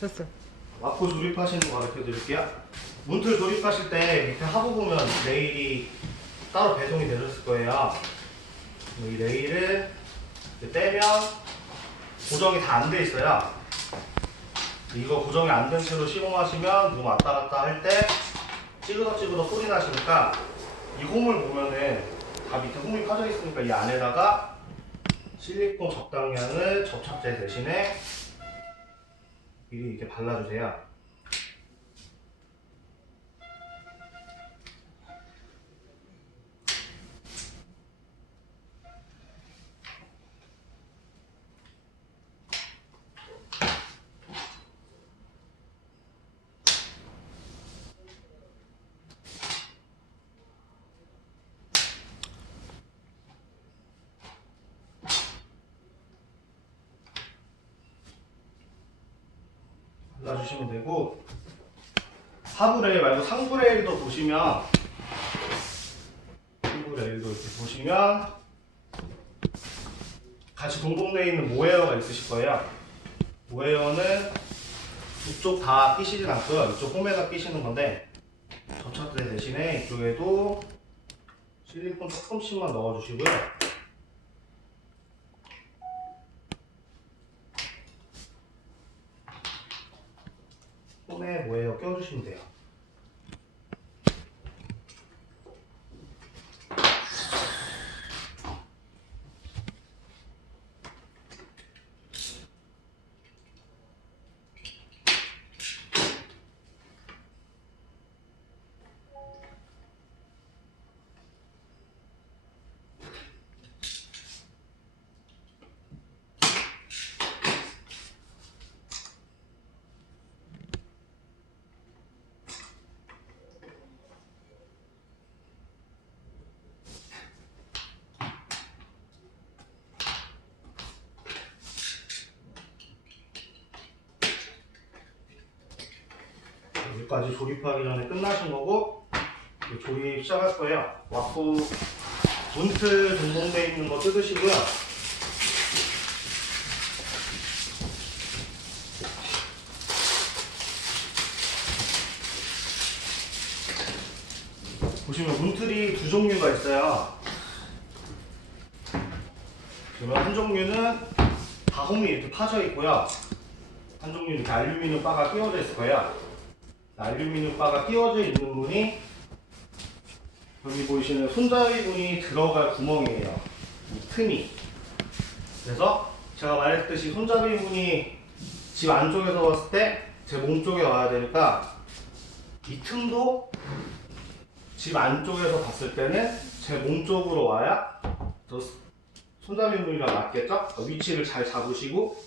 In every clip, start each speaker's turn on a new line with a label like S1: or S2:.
S1: 됐어.
S2: 와프 조립하시는 거 가르쳐 드릴게요. 문틀 조립하실 때 밑에 하부 보면 레일이 따로 배송이 되셨을 거예요. 이 레일을 떼면 고정이 다 안 돼 있어요. 이거 고정이 안 된 채로 시공하시면 눈 왔다 갔다 할 때 찌그러 소리 나시니까 이 홈을 보면은 다 밑에 홈이 파져 있으니까 이 안에다가 실리콘 적당량을 접착제 대신에 미리 이렇게 발라주세요. 발라주시면 되고 하부 레일 말고 상부 레일도 보시면 상부 레일도 이렇게 보시면 같이 동봉되어 있는 모에어가 있으실 거예요. 모에어는 이쪽 다 끼시진 않고요. 이쪽 홈에다 끼시는 건데 접착제 대신에 이쪽에도 실리콘 조금씩만 넣어주시고요. 홈에 모에어 껴주시면 돼요. 여기까지 조립하기 전에 끝나신 거고 조립 시작할 거예요. 와프 문틀 동봉되어 있는 거 뜯으시고요. 보시면 문틀이 두 종류가 있어요. 그러면 한 종류는 다 홈이 이렇게 파져 있고요. 한 종류는 이렇게 알루미늄 바가 끼워져 있을 거예요. 알루미늄 바가 끼워져 있는 분이 여기 보이시는 손잡이 분이 들어갈 구멍이에요. 이 틈이. 그래서 제가 말했듯이 손잡이 분이 집 안쪽에서 봤을 때 제 몸 쪽에 와야 되니까 이 틈도 집 안쪽에서 봤을 때는 제 몸 쪽으로 와야 저 손잡이 분이랑 맞겠죠? 그 위치를 잘 잡으시고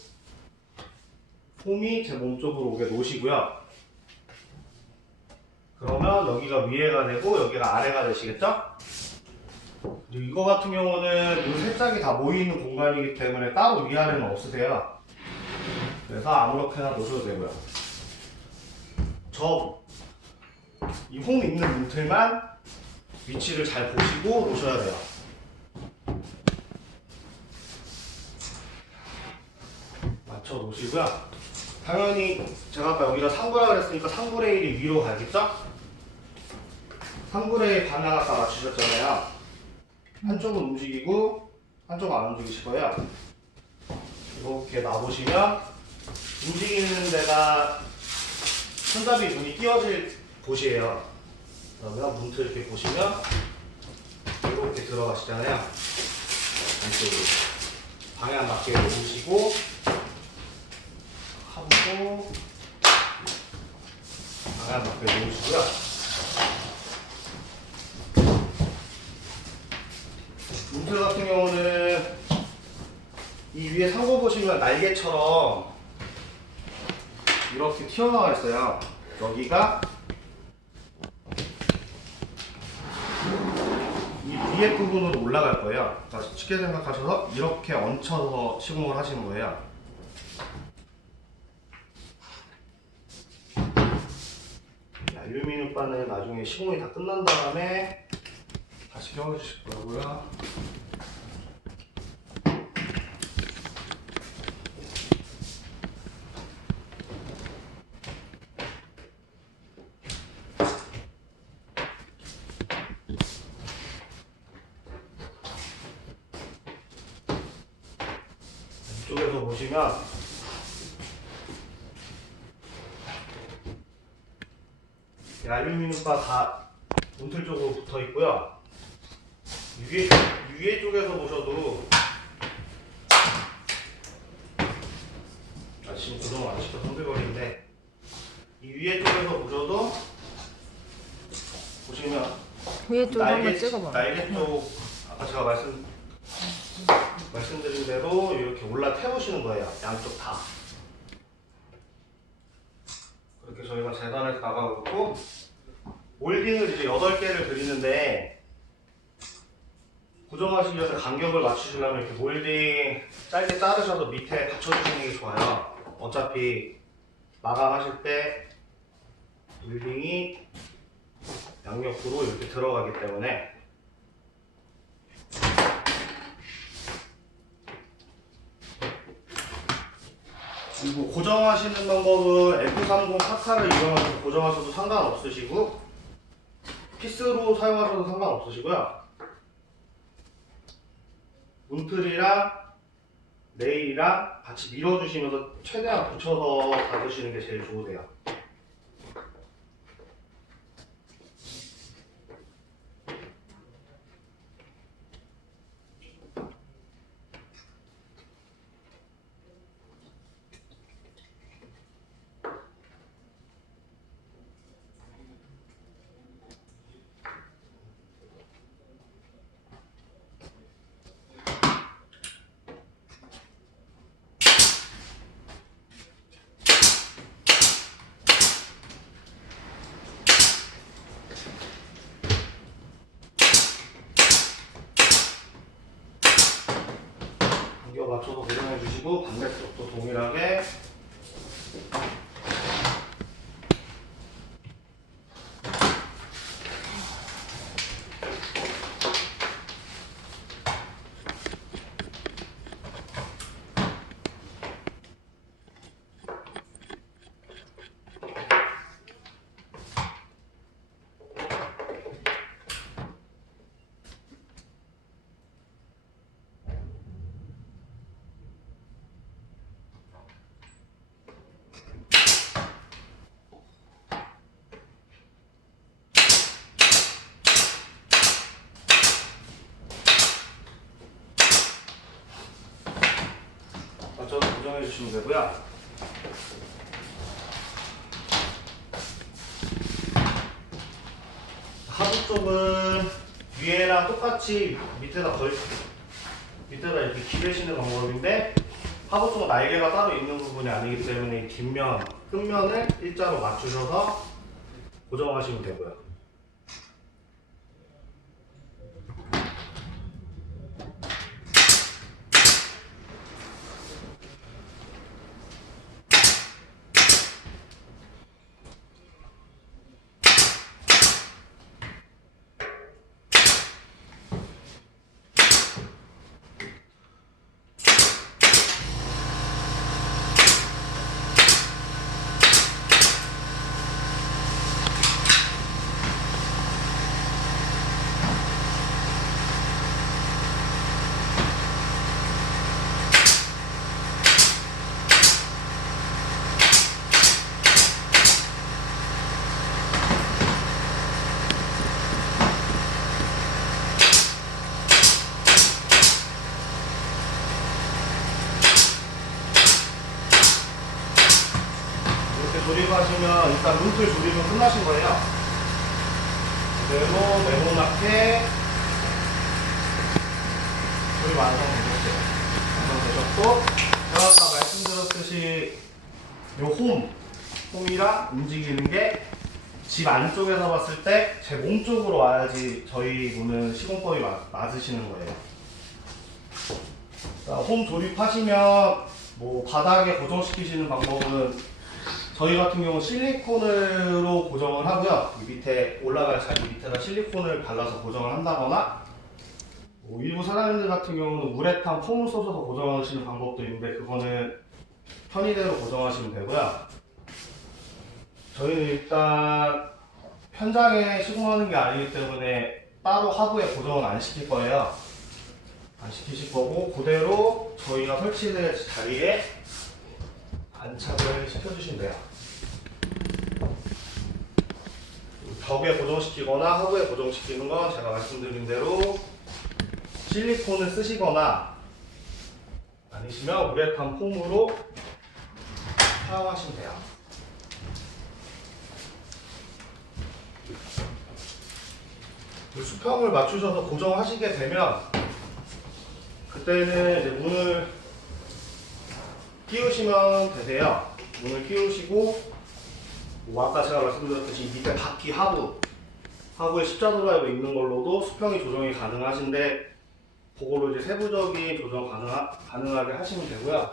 S2: 폼이 제 몸 쪽으로 오게 놓으시고요. 그러면 여기가 위에가 되고 여기가 아래가 되시겠죠? 그리고 이거 같은 경우는 이 세 짝이 다 모이는 공간이기 때문에 따로 위아래는 없으세요. 그래서 아무렇게나 놓으셔도 되고요. 저 이 홈 있는 문틀만 위치를 잘 보시고 놓으셔야 돼요. 맞춰 놓으시고요. 당연히 제가 아까 여기가 상부라 그랬으니까 상부 레일이 위로 가겠죠? 상부 레일 방향 아까 맞추셨잖아요. 한쪽은 움직이고 한쪽은 안 움직이실 거예요. 이렇게 놔보시면 움직이는 데가 손잡이 문이 끼워질 곳이에요. 그러면 문틀 이렇게 보시면 이렇게 들어가시잖아요. 안쪽으로 방향 맞게 놓으시고 하고 방향 맞게 놓으시고요. 문틀 같은 경우는 이 위에 상고 보시면 날개처럼 이렇게 튀어나와 있어요. 여기가 이 위에 부분으로 올라갈 거예요. 그러니까 쉽게 생각하셔서 이렇게 얹혀서 시공을 하시는 거예요. 이 알루미늄 바는 나중에 시공이 다 끝난 다음에 다시 저어주실 거고요. 이쪽에서 보시면 알루미늄바 다 문틀 쪽으로 붙어 있고요. 위에 위에 쪽에서 보셔도 아 지금 고정 안 시켜 흔들거리는데 이 위에 쪽에서 보셔도 보시면
S1: 위에 쪽 한번
S2: 날개,
S1: 찍어봐.
S2: 날개 쪽 아까 제가 말씀 말씀드린 대로 이렇게 올라 태우시는 거예요. 양쪽 다. 그렇게 저희가 재단해서 나가고 있고 몰딩을 이제 8개를 드리는데 고정하시기 위해서 간격을 맞추시려면 이렇게 몰딩 짧게 자르셔서 밑에 받쳐주시는 게 좋아요. 어차피 마감하실 때 몰딩이 양옆으로 이렇게 들어가기 때문에 그리고 고정하시는 방법은 F30 카카를 이용해서 고정하셔도 상관없으시고 피스로 사용하셔도 상관없으시고요. 문틀이랑 레일이랑 같이 밀어주시면서 최대한 붙여서 닫으시는 게 제일 좋으세요. 맞춰서 고정해 주시고 반대쪽도 동일하게 맞춰서 고정해 주시면 되고요. 하부 쪽은 위에랑 똑같이 밑에다 걸 밑에다 이렇게 기대시는 방법인데 하부 쪽은 날개가 따로 있는 부분이 아니기 때문에 이 뒷면 끝면을 일자로 맞추셔서 고정하시면 되고요. 이렇게 조립하시면 일단 문틀 조립은 끝나신 거예요. 그대로 네모나게 조립 완성되셨어요. 완성되셨고 제가 아까 말씀드렸듯이 요 홈, 홈이랑 움직이는 게 집 안쪽에서 봤을 때 제 몸 쪽으로 와야지 저희 분은 시공법이 맞, 맞으시는 거예요. 자, 홈 조립하시면 뭐 바닥에 고정시키시는 방법은 저희 같은 경우 실리콘으로 고정을 하고요. 이 밑에 올라갈 자리 밑에다 실리콘을 발라서 고정을 한다거나 뭐 일부 사장님들 같은 경우는 우레탄 폼을 써서 고정하시는 방법도 있는데 그거는 편의대로 고정하시면 되고요. 저희는 일단 현장에 시공하는 게 아니기 때문에 따로 하부에 고정은 안 시킬 거예요. 안 시키실 거고 그대로 저희가 설치될 자리에 안착을 시켜주시면 돼요. 벽에 고정시키거나 하부에 고정시키는 건 제가 말씀드린 대로 실리콘을 쓰시거나 아니시면 우레탄 폼으로 사용하시면 돼요. 그 수평을 맞추셔서 고정하시게 되면 그때는 이제 문을 끼우시면 되세요. 문을 끼우시고 뭐 아까 제가 말씀드렸듯이 밑에 바퀴 하부 하부에 십자 드라이브 있는 걸로도 수평이 조정이 가능하신데 그걸로 이제 세부적인 조정 가능하, 가능하게 하시면 되고요.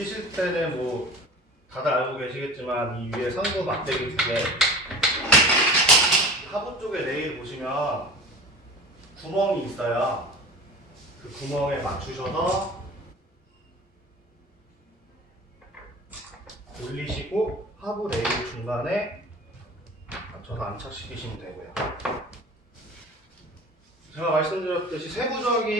S2: 자, 때는 뭐 다들 알고 계시겠지만 이 위에 상부 막대기 두 개. 하부 쪽에 레일 보시면 구멍이 있어요. 그 구멍에 맞추셔서 올리시고 하부 레일 중간에 맞춰서 안착시키시면 되고요. 제가 말씀드렸듯이 세부적인